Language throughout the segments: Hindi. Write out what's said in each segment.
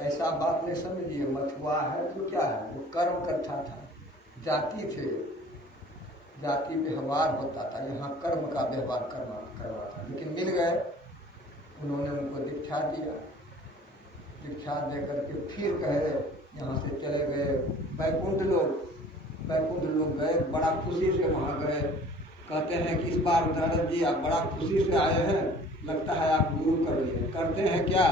ऐसा बात नहीं समझिए। मछुआ है तो क्या है, वो कर्म करता था, जाति थे, जाति व्यवहार होता था, यहाँ कर्म का व्यवहार करवा था। लेकिन मिल गए, उन्होंने उनको दीक्षा दिया, दीक्षा दे करके फिर कहे यहाँ से चले गए बैकुंठ लोग। बैकुंठ लोग गए, बड़ा खुशी से वहाँ गए। कहते हैं कि इस बार नारद जी आप बड़ा खुशी से आए हैं, लगता है आप गुरु कर लिए। करते हैं क्या?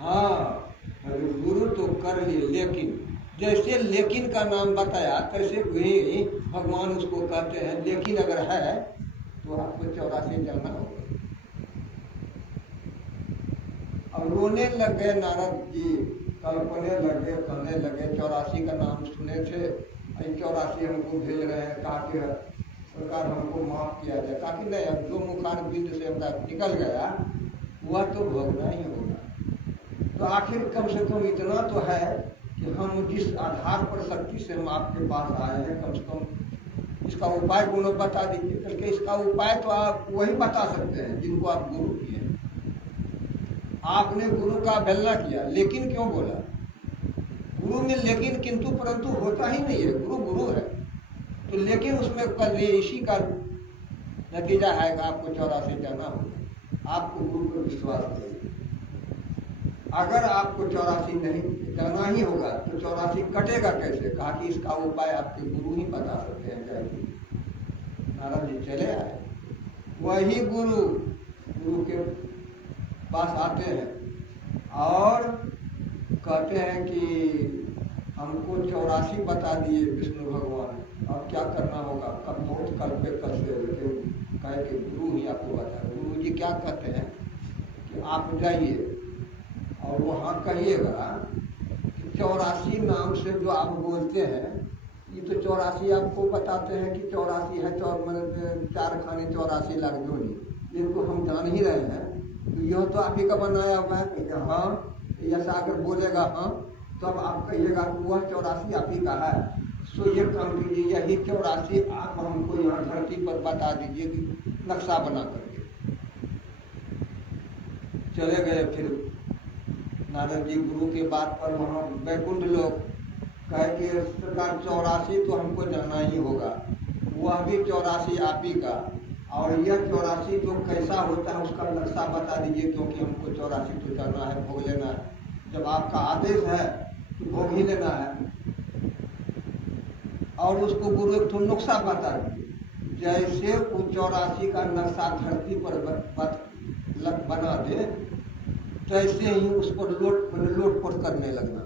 हाँ, गुरु तो कर लिए, लेकिन जैसे लेकिन का नाम बताया तैसे ही भगवान उसको कहते हैं लेकिन अगर है तो आपको 84 जाना होगा। और रोने लग गए नारद जी, कल्पने लगे, कहने लगे 84 का नाम सुने थे, 84 हमको भेज रहे हैं, कहा कि सरकार हमको माफ किया जाए। कहा कि नहीं, अब जो मुखार बिंद से हमरा निकल गया वह तो भोगना ही होगा। तो आखिर कम से कम इतना तो है कि हम जिस आधार पर शक्ति से हम आपके पास आए हैं, कम से कम इसका उपाय गुण बता दीजिए। करके इसका उपाय तो आप वही बता सकते हैं जिनको आप गुरु किए। आपने गुरु का अवहेलना किया, लेकिन क्यों बोला? गुरु में लेकिन किंतु परंतु होता ही नहीं है। गुरु गुरु है, तो लेकिन उसमें कल इसी का नतीजा है कि आपको 84 जाना होगा। आपको गुरु पर विश्वास करिए। अगर आपको 84 नहीं जाना ही होगा तो 84 कटेगा कैसे? कहा कि इसका उपाय आपके गुरु ही बता सकते हैं। जाइए। नारद जी चले आए, वही गुरु के पास आते हैं और कहते हैं कि हमको 84 बता दिए विष्णु भगवान, अब क्या करना होगा? कब बहुत कल पे कल से कहे कि गुरु ही आपको बता। गुरु जी क्या कहते हैं कि आप जाइए और वहाँ कहिएगा कि 84 नाम से जो आप बोलते हैं, ये तो 84 आपको बताते हैं कि 84 है, 4 खाने 84 लाख जोड़ी, इनको हम जान ही रहे हैं। तो यह तो आप ही का बनाया हुआ है। हाँ, ऐसा अगर बोलेगा हाँ, तो अब आप कहिएगा कि वह 84 आप ही का है। सो ये काम कीजिए, यही 84 आप हमको यहाँ धरती पर बता दीजिए कि नक्शा बना करके। चले गए फिर नारद जी गुरु के बात पर वहाँ बैकुंठ लोग कहे कि सरकार 84 तो हमको जाना ही होगा, वह भी 84 आप ही का, और यह 84 जो कैसा होता है उसका नक्शा बता दीजिए, क्योंकि हमको 84 तो जाना है, भोग लेना है। जब आपका आदेश है तो भोग ही लेना है। और उसको गुरु एक तो नक्शा बता दिए, जैसे वो 84 का नक्शा धरती पर बना दे, तैसे ही उस पर लोटपोट करने लगना।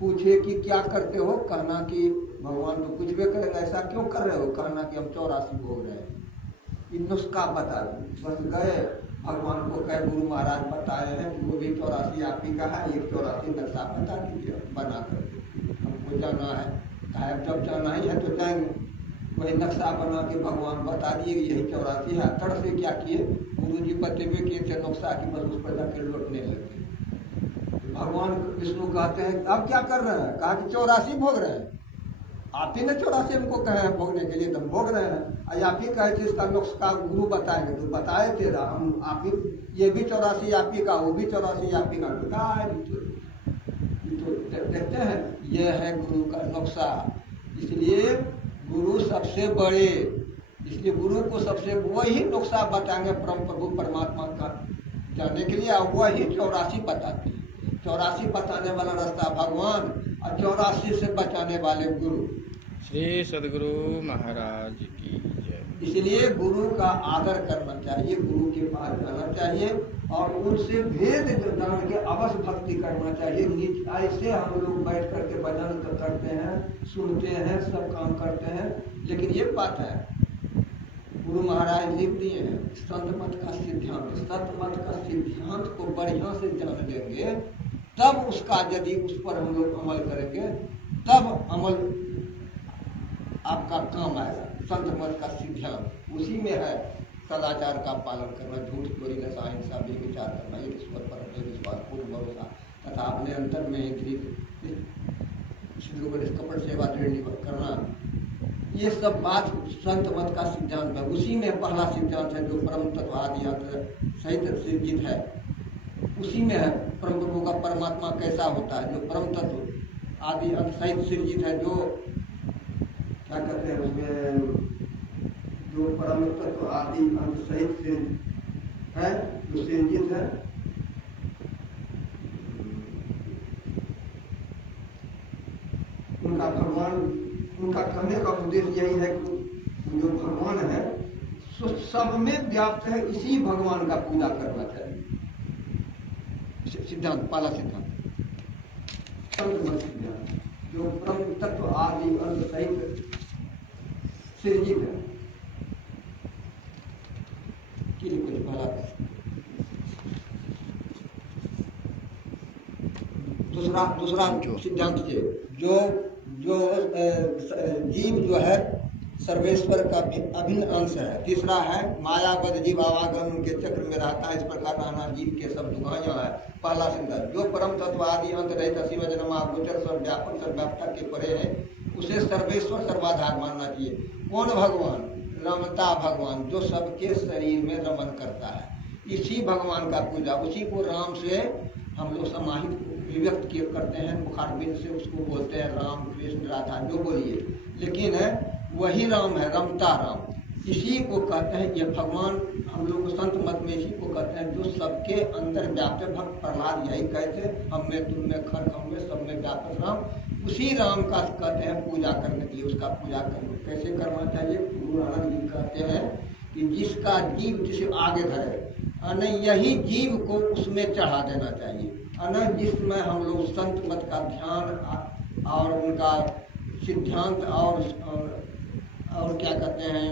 पूछे कि क्या करते हो? कहना कि भगवान तो कुछ भी करेगा, ऐसा क्यों कर रहे हो? कहना कि हम 84 भोग रहे हैं। ये नुस्खा बता दिए। बस गए, भगवान को कहे गुरु महाराज बताए हैं कि वो भी 84 आप ही का है, एक 84 नक्शा बता दीजिए बना करके, हमको जाना है। कहा जब जाना ही है तो जाएंगे। वही नक्शा बना के भगवान बता दिए यही 84 है। तड़ से क्या किए, गुरु जी बतेबे किए थे नक्शा की, बस उस पर जाकर लौटने लगे। भगवान विष्णु कहते हैं अब क्या कर रहे हैं? कहा कि 84 भोग रहे हैं। आप ही ने 84 हमको कहे हैं भोगने के लिए, तो हम भोग रहे हैं। आप ही कहे थे इसका नुस्खा गुरु बताएंगे, तो बताए थे हम आप ही, ये भी 84 आप ही का, वो भी 84 आप ही का। तो देखते हैं ये है गुरु का नुस्खा। इसलिए गुरु सबसे बड़े, इसलिए गुरु को सबसे वही नुस्खा बताएंगे परम प्रभु परमात्मा का जाने के लिए, और वही 84 बताते हैं। 84 बताने वाला रास्ता भगवान और 84 से बचाने वाले गुरु। श्री सद्गुरु महाराज की जय। इसलिए गुरु का आदर करना चाहिए, गुरु के पास जाना चाहिए और उनसे भेद जान के अवश्य भक्ति करना चाहिए। ऐसे हम लोग बैठ करके भजन करते हैं, सुनते हैं, सब काम करते हैं, लेकिन ये बात है गुरु महाराज लिख दिए हैं संत मत का सिद्धांत। संत मत का सिद्धांत को बढ़िया से जान लेंगे, तब उसका यदि उस पर हम लोग अमल करेंगे, तब अमल आपका काम आएगा। संत मत का सिद्धांत उसी में है सदाचार का पालन करना, झूठ चोरी नशा हिंसा बेविचार करना, एक ईश्वर पर विश्वास पूर्ण भरोसा तथा अपने अंतर में कपट सेवा दृढ़ करना, ये सब बात संत मत का सिद्धांत है। उसी में पहला सिद्धांत है जो परम तत्वादि सहित सिद्धित है। उसी में है परम प्रभु का परमात्मा कैसा होता है, जो परम तत्व आदि अंत सहित सृजित है, जो क्या कहते हैं उसमें, जो परम तत्व आदि अंत सहित है, जो सृजित है, उनका भगवान, उनका कहने का उद्देश्य यही है कि जो भगवान है सो सब में व्याप्त है, इसी भगवान का पूजा करना चाहिए। सिद्धांत, पहला सिद्धांत सिद्धांत, जो परम तत्व आदि अंत सहित सृजित है कि कुछ पहला। दूसरा सिद्धांत से जो जीव जो है सर्वेश्वर का अभिन्न अंश है। तीसरा है मायाबद्ध जीव आवागमन उनके चक्र में रहता है, इस प्रकार नाना जीव के सब दुखाइयाँ है। पहला सिद्धांत, जो परम तत्व आदि अंत रहित असीम जन्मा गोचर सब व्यापक सर्वव्यापता के परे है, उसे सर्वेश्वर सर्वाधार मानना चाहिए। कौन भगवान? रमता भगवान, जो सबके शरीर में रमन करता है, इसी भगवान का पूजा, उसी को राम से हम लोग समाहित व्यक्त करते हैं, मुखारबिंद से उसको बोलते हैं राम कृष्ण राधा जो बोलिए, लेकिन वही राम है, रमता राम, इसी को कहते हैं। ये भगवान हम लोग संत मत में इसी को कहते हैं, जो सबके अंदर व्याप्त। भक्त प्रहलाद यही कहते, हम में तुम में खर हम में सब में व्यापक राम, उसी राम का कहते हैं पूजा करने के लिए। उसका पूजा करना कैसे करना चाहिए? गुरु नानक जी कहते हैं कि जिसका जीव जिसे आगे धरे, यही जीव को उसमें चढ़ा देना चाहिए। जिसमें हम लोग संत मत का ध्यान और उनका सिद्धांत और क्या कहते हैं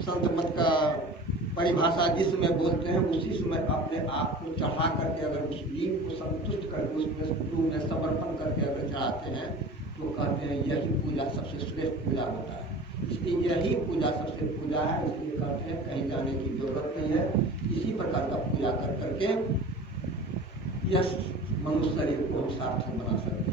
संत मत का परिभाषा जिसमें बोलते हैं, उसी समय अपने आप को चढ़ा करके अगर उस जीव को संतुष्ट करके उसमें समर्पण करके अगर चढ़ाते हैं तो कहते हैं यही पूजा सबसे श्रेष्ठ पूजा होता है। इसलिए यही पूजा सबसे पूजा है, इसलिए कहते हैं कहीं जाने की जरूरत नहीं है। इसी प्रकार का पूजा कर करके यह मनुष्य शरीर को हम सार्थक बना सकते हैं।